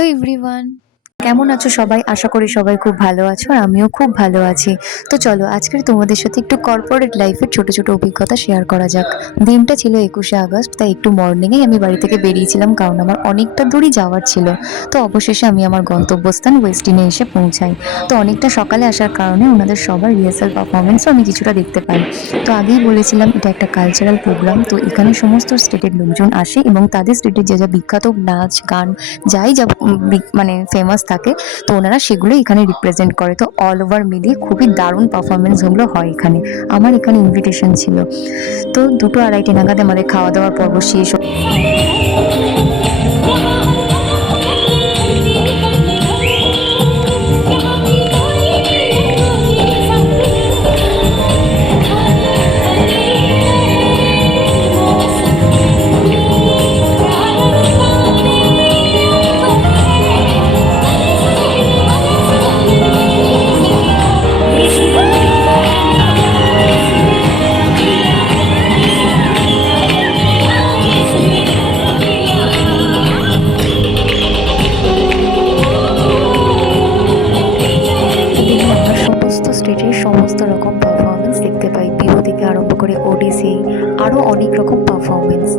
Hello everyone, কেমন আছো সবাই? আশা করি সবাই খুব ভালো আছো আর আমিও খুব ভালো আছি। তো চলো আজকের তোমাদের সাথে একটু কর্পোরেট লাইফের ছোট ছোট অভিজ্ঞতা শেয়ার করা যাক। দিনটা ছিল 21শে আগস্ট, তাই একটু মর্নিংয়েই আমি বাড়ি থেকে বেরিয়েছিলাম কারণ আমার অনেকটা দূরই যাওয়ার ছিল। তো অবশেষে আমি আমার গন্তব্যস্থান ওয়েস্টিনে এসে পৌঁছাই। তো অনেকটা সকালে আসার কারণে ওনাদের সবার রিহার্সাল পারফরমেন্সও আমি কিছুটা দেখতে পাই। তো আগেই বলেছিলাম এটা একটা কালচারাল প্রোগ্রাম, তো এখানে সমস্ত স্টেটের লোকজন আসে এবং তাদের স্টেটের যা যা বিখ্যাত নাচ গান যাই যা মানে ফেমাস থাকে, তো ওনারা সেগুলো এখানে রিপ্রেজেন্ট করে। তো অল ওভার মিলিয়ে খুবই দারুণ পারফরমেন্স ওগুলো হয় এখানে। আমার এখানে ইনভিটেশন ছিল। তো 2টো 2:30 নাগাদ আমাদের খাওয়া দাওয়ার পর্ব শেষ। এদিনে আমরা সমস্ত স্টেজের সমস্ত রকম পারফরমেন্স দেখতে পাই, বিহু থেকে আরম্ভ করে ওডিসি, আরও অনেক রকম পারফরমেন্স।